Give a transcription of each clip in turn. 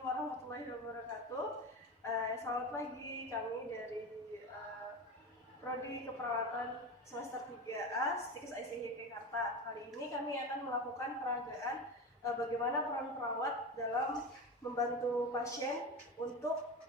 Assalamualaikum warahmatullahi wabarakatuh. Selamat pagi, kami dari Prodi Keperawatan semester 3A Stikes ICY Jakarta. Kali ini kami akan melakukan peragaan bagaimana peran perawat dalam membantu pasien untuk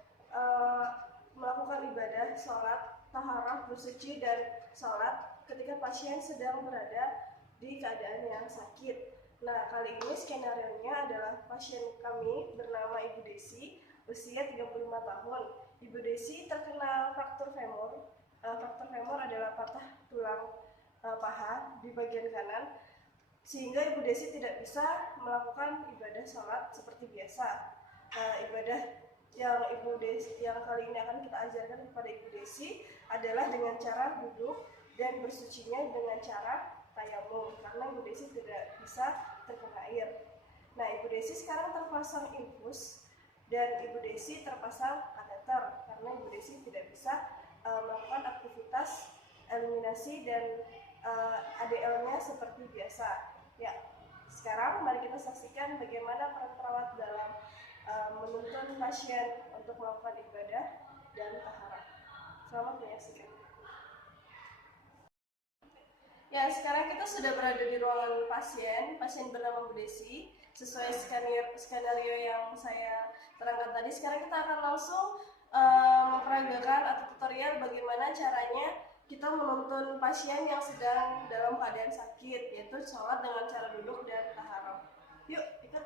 melakukan ibadah, sholat, taharah, bersuci, dan sholat ketika pasien sedang berada di keadaan yang sakit. Nah, kali ini skenario-nya adalah pasien kami bernama Ibu Desi, usia 35 tahun. Ibu Desi terkena fraktur femur. Fraktur femur adalah patah tulang paha di bagian kanan, sehingga Ibu Desi tidak bisa melakukan ibadah sholat seperti biasa. Ibadah yang kali ini akan kita ajarkan kepada Ibu Desi adalah dengan cara duduk dan bersucinya dengan cara tayamum, karena Ibu Desi tidak bisa terkena air. Nah, Ibu Desi sekarang terpasang infus dan Ibu Desi terpasang kateter karena Ibu Desi tidak bisa melakukan aktivitas eliminasi dan ADL-nya seperti biasa. Ya, sekarang mari kita saksikan bagaimana peran perawat dalam menuntun pasien untuk melakukan ibadah dan taharah. Selamat menyaksikan. Ya, sekarang kita sudah berada di ruangan pasien bernama Bu Desi. Sesuai skenario yang saya terangkan tadi, sekarang kita akan langsung memperagakan atau tutorial bagaimana caranya kita menuntun pasien yang sedang dalam keadaan sakit, yaitu sholat dengan cara duduk dan taharah. Yuk, ikut.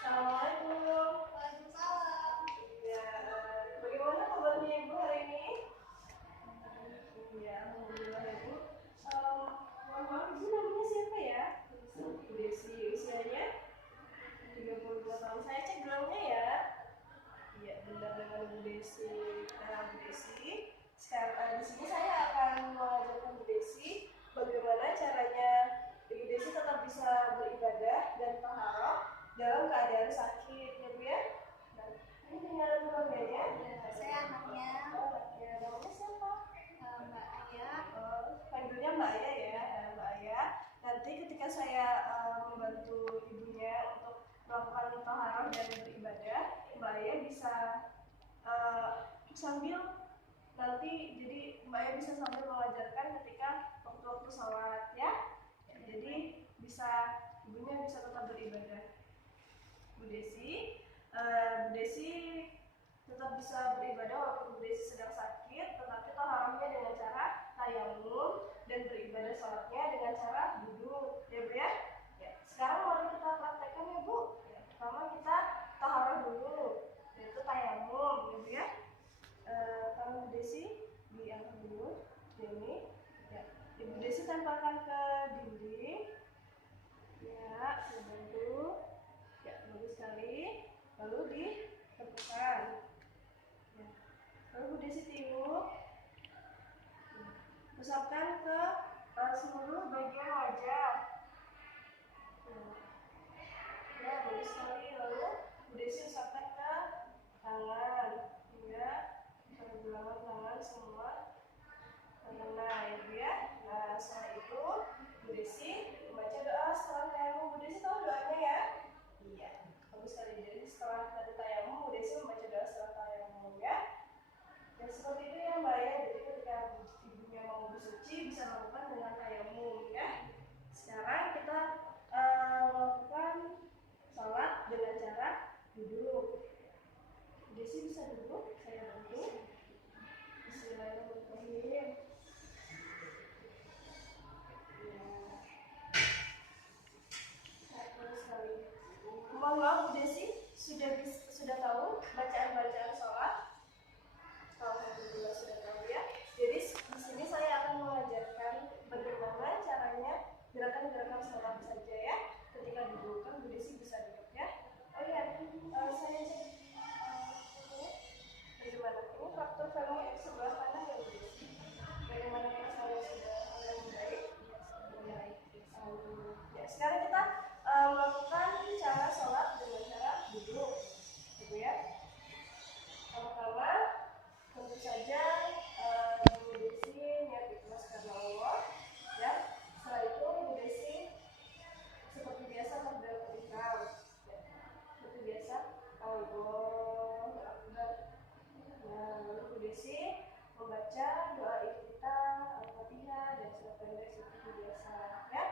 Assalamualaikum. Waalaikumsalam. Ya, bagaimana kabarnya Ibu hari ini? Ya, alhamdulillah Ibu. Mohon maaf, Ibu namanya siapa ya? Ibu Desi, usianya 35 tahun. Saya cek gelarnya ya. Iya, benar dengan Bu Desi. Nah, Bu Desi, sekarang di sini saya akan mengajarkan Bu Desi bagaimana caranya Ibu Desi tetap bisa beribadah dan taharah dalam keadaan sakit, ya Bu ya. Nah, ini dengan keluarganya. Saya anaknya, Anaknya, namanya siapa? Mbak Aya. Panggilnya Mbak Aya ya, Mbak Aya. Nanti ketika saya membantu ibunya untuk melakukan taharah dan beribadah, Mbak Aya bisa sambil nanti, jadi Mbak Aya bisa sambil mengajarkan ketika waktu-waktu sholat ya. Jadi ibunya bisa tetap beribadah. Bu Desi tetap bisa beribadah walaupun Bu Desi sedang sakit, tetapi taharahnya dengan cara tayamum dan beribadah sholatnya dengan cara duduk, ya Bu ya. Ya, sekarang mari kita praktekkan ya Bu. Ya, pertama kita taharah dulu, yaitu tayamum, ya Bu ya. Kalau Bu Desi diangkat dulu, ini. Ya, Ibu Desi tempelkan ke dinding. Ya, membantu. Ya, bagus sekali. Lalu ditepukan. Ya. Lalu Bu Desi tiup. Usapkan ke seluruh bagian wajah. Ya, bagus sekali. Lalu Bu Desi usapkan ke tangan. Ya, pergelangan tangan semua. Nah, ya Bu ya. Nah, setelah itu Bu Desi membaca doa setelah tayamum. Bu Desi tahu doanya ya? Iya, bagus sekali. Jadi setelah tadi tayamum, Bu Desi membaca doa setelah tayamum ya. Dan seperti itu ya Mbak ya. Jadi ketika ibunya mau bersuci bisa melakukan dengan tayamum ya. Sekarang kita melakukan sholat dengan cara duduk. Bu Desi bisa duduk, saya bantu. Bismillahirrahmanirrahim. Mohon maaf Bu Desi, sudah tahu bacaan-bacaan sholat? Alhamdulillah sudah membaca doa iftitah, Al-Fatihah, dan surat pendek seperti biasa. Ya,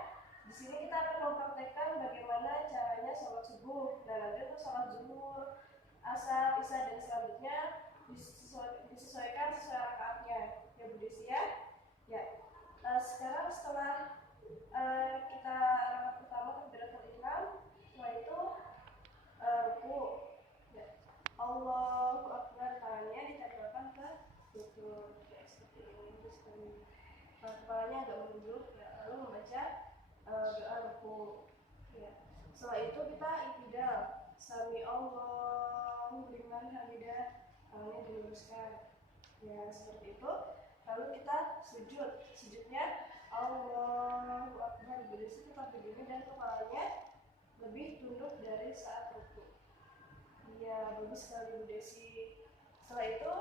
di sini kita akan mempraktekkan bagaimana caranya sholat subuh. Nah, nanti untuk sholat zuhur, asar, isya, dan selanjutnya disesuaikan sesuai rakaatnya. Ya Bu Desi ya. Ya. Sekarang setelah kita rakaat pertama takbiratul ihram, setelah itu ruku. Ya. Allahu Akbar, tangannya ditempelkan ke lutut ya, seperti ini. Terus kepalanya agak menunduk ya, lalu membaca doa ruku ya. Setelah itu kita i'tidal, sami Allahu liman hamidah, tangannya diluruskan ya, seperti itu. Lalu kita sujudnya Allahu Akbar, berdiri tetap begini dan kepalanya lebih tunduk dari saat ruku. Iya, bagus sekali Bu Desi. Setelah itu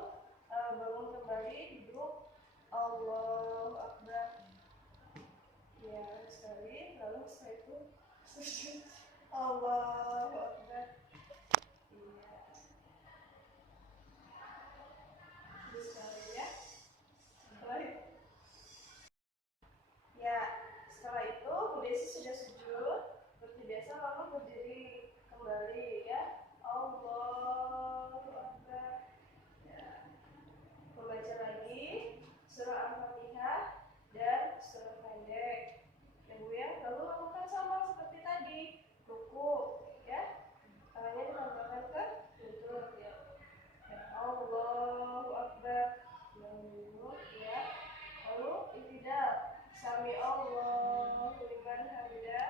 bangun kembali, duduk, Allahu Akbar. Ya, sekali. Lalu setelah itu sujud, Allahu Akbar. Iya. Bagus sekali ya. Setelah itu, ya, setelah itu Bu Desi sudah sujud seperti biasa, lalu berdiri kembali ya. Allahu Akbar ya. Membaca lagi surah Al-Fatihah dan surah pendek ya Bu ya. Lalu lakukan sama seperti tadi, ruku ya, tangannya ditempelkan ke lutut ya. Allahu Akbar ya. Lalu i'tidal, sami Allahu liman hamidah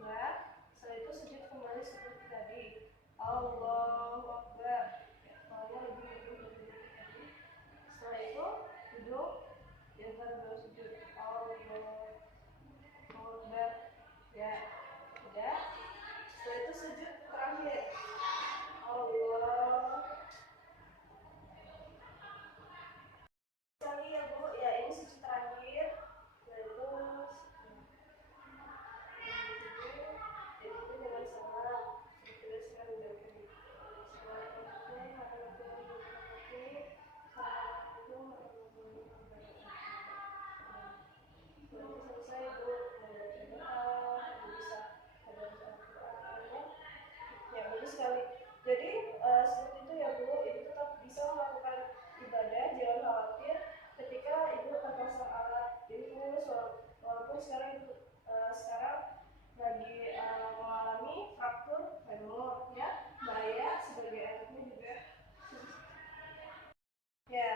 ya. Setelah itu sujud kembali seperti tadi, Allahu Akbar. Kepalanya lebih dari tadi. Setelah itu duduk, yang baru sujud, Allahu Akbar. Ya, sudah. Setelah itu sujud terakhir, Allah. Sekali ya Bu, ya ini sujud terakhir. Yaitu dengan salam. Jadi seperti itu ya Bu, Ibu tetap bisa melakukan ibadah, jangan khawatir ketika Ibu terpasang alat infus, walaupun sekarang Ibu lagi mengalami fraktur femur ya. Mbak Aya sebagai anaknya juga ya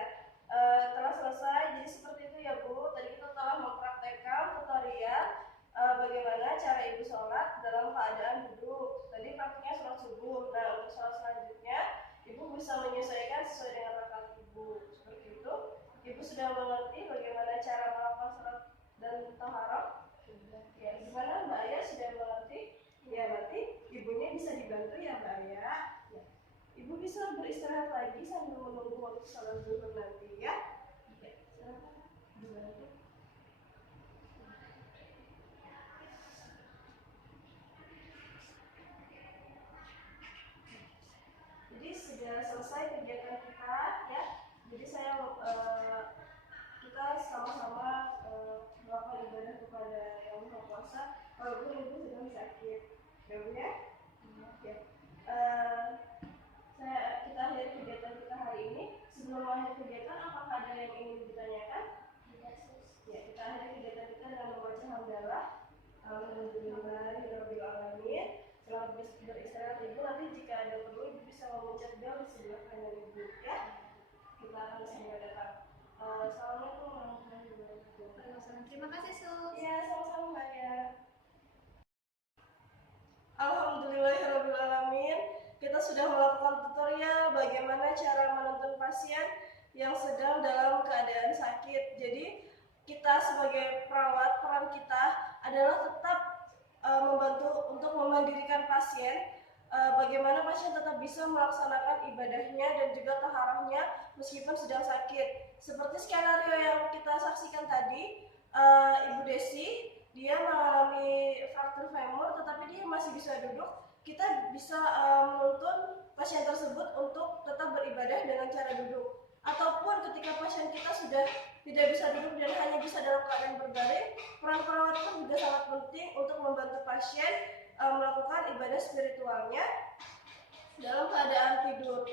telah selesai. Jadi seperti itu ya Bu, tadi kita telah mempraktekkan tutorial bagaimana cara Ibu sholat dalam keadaan duduk. Tadi praktiknya sholat subuh. Nah, untuk sholat selanjutnya Ibu bisa menyesuaikan sesuai dengan rakaat Ibu. Seperti itu. Ibu sudah mengerti bagaimana cara melakukan sholat dan taharah. Ya, gimana Mbak Aya sudah mengerti? Ya, nanti ibunya bisa dibantu ya Mbak Aya. Ya. Ibu bisa beristirahat lagi sambil menunggu waktu sholat zuhur nanti ya. Ya, silakan dibantu. Jadi sudah selesai kegiatan kita ya. Jadi kita sama-sama melakukan ibadah kepada Yang Maha Kuasa walaupun ibu sedang sakit. Ya Bu ya. Ya. Kita akhiri kegiatan kita hari ini. Sebelum akhir kegiatan, apakah ada yang ingin ditanyakan? Ya, kita akhiri kegiatan kita dengan membaca hamdalah. Alhamdulillahirabbil alamin. Selamat beristirahat Ibu. Nanti jika ada perlu Ibu bisa memencet bel di sebelah kanan Ibu ya. Kita akan segera datang. Assalamualaikum warahmatullahi wabarakatuh. Terima kasih Sus. Ya, sama-sama Mbak ya. Alhamdulillahirabbil alamin. Kita sudah melakukan tutorial bagaimana cara menuntun pasien yang sedang dalam keadaan sakit. Jadi kita sebagai perawat, peran kita adalah tetap membantu untuk memandirikan pasien, bagaimana pasien tetap bisa melaksanakan ibadahnya dan juga taharahnya meskipun sedang sakit. Seperti skenario yang kita saksikan tadi, Ibu Desi, dia mengalami fraktur femur tetapi dia masih bisa duduk. Kita bisa menuntun pasien tersebut untuk tetap beribadah dengan cara duduk. Ataupun ketika pasien tidak bisa duduk dan hanya bisa dalam keadaan berbaring, peran perawat pun juga sangat penting untuk membantu pasien melakukan ibadah spiritualnya dalam keadaan tidur.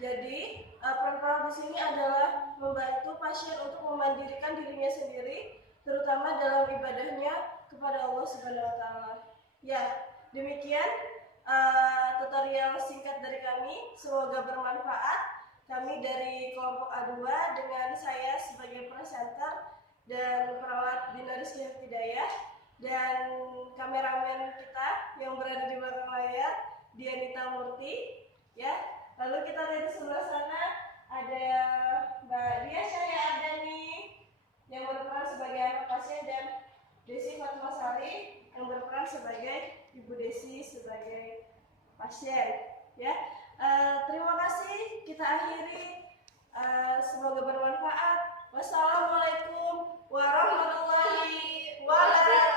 Jadi peran perawat di sini adalah membantu pasien untuk memandirikan dirinya sendiri, terutama dalam ibadahnya kepada Allah Subhanahu Wa Taala. Ya, demikian tutorial singkat dari kami. Semoga bermanfaat. Kami dari kelompok A2 dengan saya sebagai presenter dan perawat Bina Rizky Hidayah dan kameramen kita yang berada di belakang layar, Dianita Murti. Ya, lalu kita lihat di sebelah sana ada Mbak Dia Syahya Ardani yang berperan sebagai anak pasien dan Desi Fatmasari yang berperan sebagai Ibu Desi sebagai pasien. Ya, terima kasih. Kita akhiri. Semoga bermanfaat. Wassalamualaikum warahmatullahi wabarakatuh.